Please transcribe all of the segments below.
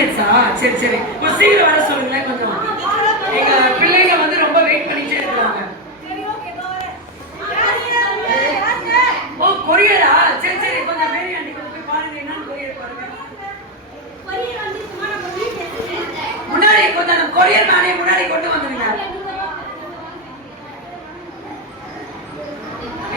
மினிட்ஸா? சரி சரி, கொஞ்சம் சீக்கிரம் வர சொல்லுங்களேன். கொஞ்சம் எங்க பிள்ளைங்க வந்து ரொம்ப வெயிட் பண்ணிட்டே இருக்காங்க. ஓ கொரியரா? சரி சரி, கொஞ்சம் மேரி ஆண்டி கொஞ்சம் போய் பாருங்க, என்னன்னு கொரியர் பாருங்க. முன்னாடி கொஞ்சம் நம்ம கொரியர் நானே முன்னாடி கொண்டு வந்துருங்க.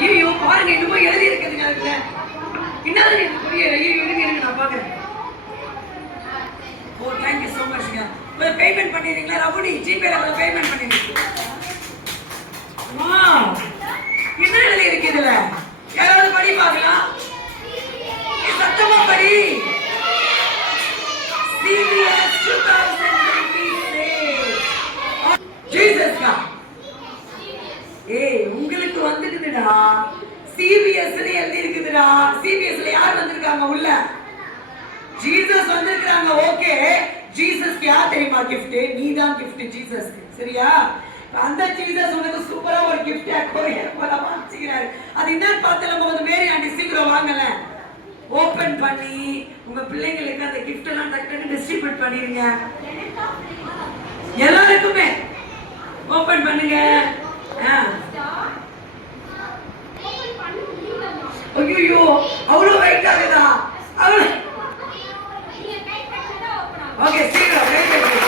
ஐயோ பாருங்க, இன்னும் எழுதி இருக்குதுங்க அதுல. இன்னொரு கொரியர். ஐயோ இருங்க இருங்க, நான் பாக்குறேன். ஓ தேங்க் யூ so much. கொஞ்சம் பேமெண்ட் பண்ணிடுறீங்களா ரகுடி? ஜிபேல கொஞ்சம் பேமெண்ட் பண்ணிடுங்க. வாவ், என்ன எழுதி இருக்கு இதுல? யாராவது படி பார்க்கலாம், சத்தமா படி. CBS 2026 ஜீசஸ் கா. ஏய் உங்களுக்கு வந்துக்குதுடா, CBS னு எழுதி இருக்குதுடா. CBS ல யார் வந்திருக்காங்க உள்ள? ஜீசஸ் வந்திருக்காங்க. ஓகே, ஜீசஸ்க்கு யார் தெரியுமா gift? நீதான் gift ஜீசஸ்க்கு. சரியா? அந்த ஜீசஸ் உனக்கு சூப்பரா ஒரு gift கொரியர் மூலமா அனுப்பிச்சிக்கிறாரு. அது என்னன்னு பார்த்து நம்ம வந்து மேரி ஆண்டி சீக்கிரம் வாங்கல, ஓபன் பண்ணி உங்க பிள்ளைங்களுக்கு அந்த gift எல்லாம் டக்குனு டிஸ்ட்ரிபியூட் பண்ணிருங்க. எல்லாருக்குமே ஓபன் பண்ணுங்க. ஐயோ அவ்வளவு வெயிட் ஆகுதா? அவ்வளவு ஓகே சீக்கிரம் வெயிட் பண்ணுங்க.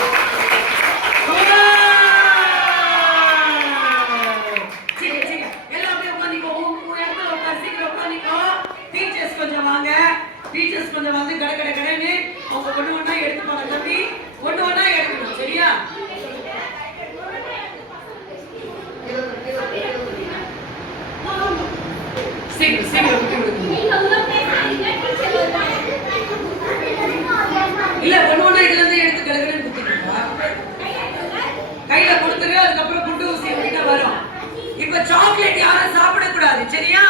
சீக்கிரம் சீக்கிரம் எல்லாரும் உட்கார்ந்துக்கோ, உங்க இடத்துல உட்கார், சீக்கிரம் உட்கார்ந்துக்கோ. டீச்சர்ஸ் கொஞ்சம் வாங்க, டீச்சர்ஸ் கொஞ்சம் வந்து கட கட கடன்னு அவங்க ஒண்ணு ஒண்ணா எடுத்துப்பாங்க. தம்பி ஒண்ணு ஒண்ணா எடுக்கணும், சரியா? சீக்கிரம் சீக்கிரம் இல்ல ஒண்ணு ஒண்ணா இதுல இருந்து எடுத்து கடகடன்னு குத்திடுங்க. கையில கொடுத்துரு, அதுக்கப்புறம் குண்டு ஊசி கிட்ட வரும். இப்ப சாக்லேட் யாரும் சாப்பிடக்கூடாது, சரியா?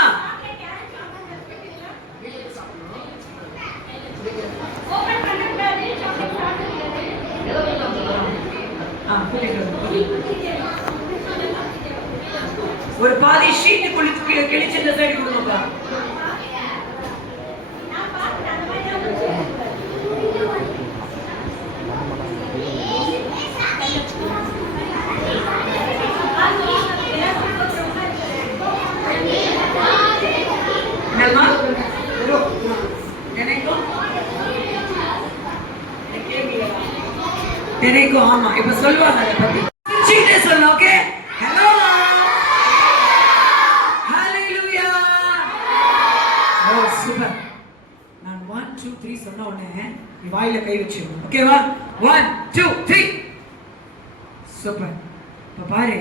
ஒரு பாதி ஷீட் குளிச்சு கிழிச்சு இந்த சைடு கொடுங்கப்பா. நினைக்கும். ஆமா, இப்ப சொல்லுவாங்க அதை பத்தி. சீட்டே சொல்லு. ஓகே, ஹலோ ஹalleluya. ஓ சூப்பர். நான் 1 2 3 சொன்ன உடனே நீ வாயில கை வச்சு, ஓகேவா? 1 2 3 சூப்பர். இப்ப பாரு,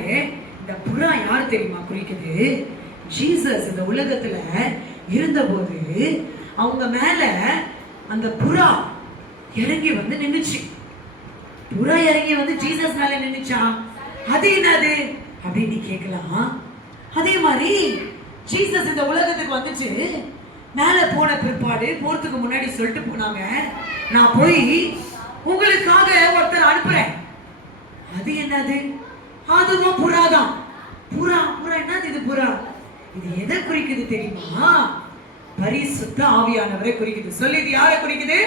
இந்த புறா யார் தெரியுமா குறிக்குது? ஜீசஸ் இந்த உலகத்துல இருந்தபோது அவங்க மேல அந்த புறா இறங்கி வந்து நின்னுச்சு. புறா இறங்கி வந்து ஜீசஸ் மேல நின்னுச்சா? அது என்னது அப்படின்னு கேட்கலாம். அதே மாதிரி ஜீசஸ் இந்த உலகத்துக்கு வந்துச்சு. மேல போன பிற்பாடு போறதுக்கு முன்னாடி சொல்லிட்டு போனாங்க, நான் போய் உங்களுக்காக ஒருத்தர் அனுப்புறேன். அது என்னது? அதுவும் புறாதான். புறா புறா என்னது இது? புறா இது எதை குறிக்குது தெரியுமா? பரிசுத்த ஆவியானவரை குறிக்குது. சொல்லு, இது யாரை குறிக்குது?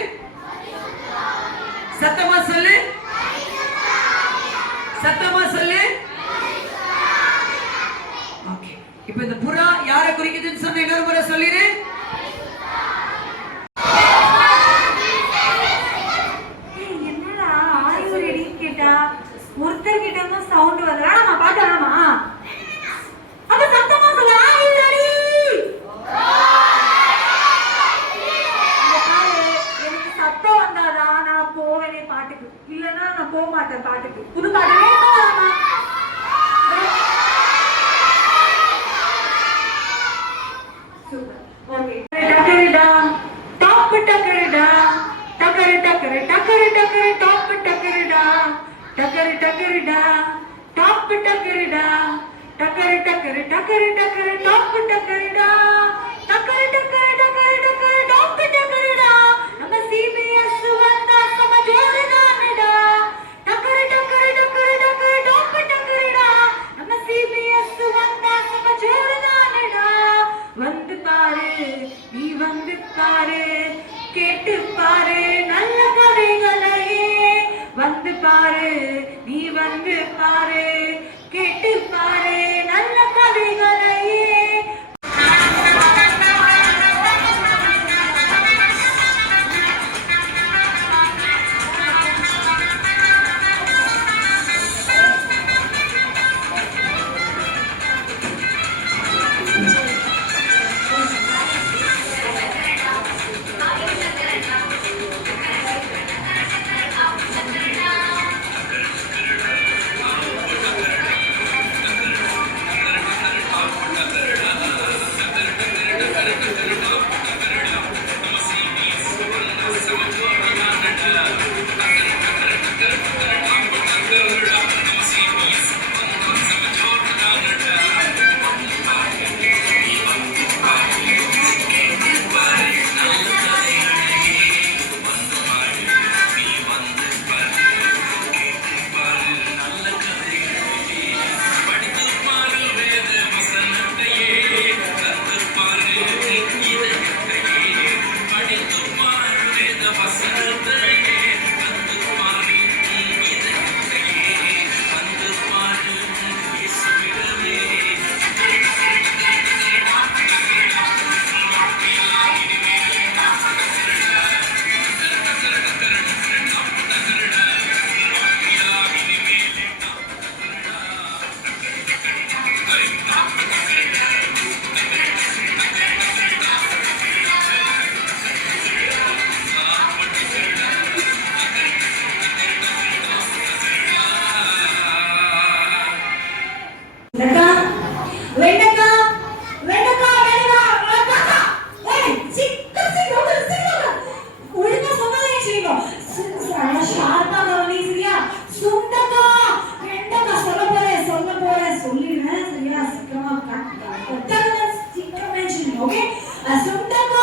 சத்தமா சொல்லு, சத்தமா சொல்லு. ஓகே, இப்போ இந்த புறா யாரை குறிக்குதுன்னு சொன்ன இன்னொரு முறை சொல்லிரு. என்னடா ஆயு ரெடி கேட்டா ஒருத்தர் கிட்ட இருந்து சவுண்ட் வரல. நான் பாட்டு வரமா? அப்ப சத்தமா சொல்ல, ஆயு ரெடி. எனக்கு சத்தம் வந்தாதான் நான் போவேனே பாட்டுக்கு, இல்லன்னா நான் போக மாட்டேன் பாட்டுக்கு. புது பாட்டு வேணுமா? சூப்பர். ஓகே, டக்கரிடா டாப் டக்கரிடா டக்கரி டக்கரி டக்கரி டக்கரி டாப் டக்கரிடா டக்கரி டக்கரிடா டாப் டக்கரிடா டக்கரி டக்கரி டக்கரி டக்கரி டாப் டக்கரிடா டக்கரி டக்கரி டக்கரி டக்கரி டாப் டக்கரிடா. நம்ம CBS வந்தா நம்ம ஜோரதானடா. டக்கரி டக்கரி டக்கரி டக்கரி டாப் டக்கரிடா. நம்ம CBS வந்தா நம்ம ஜோரதானடா. வந்து பாரு, நீ வந்து பாரு, கேட்டு பாரு நல்ல கதைகளை. பாரு நீ வந்து பாரு கேட்டு பாரு நல்ல கதைகளையே Okay,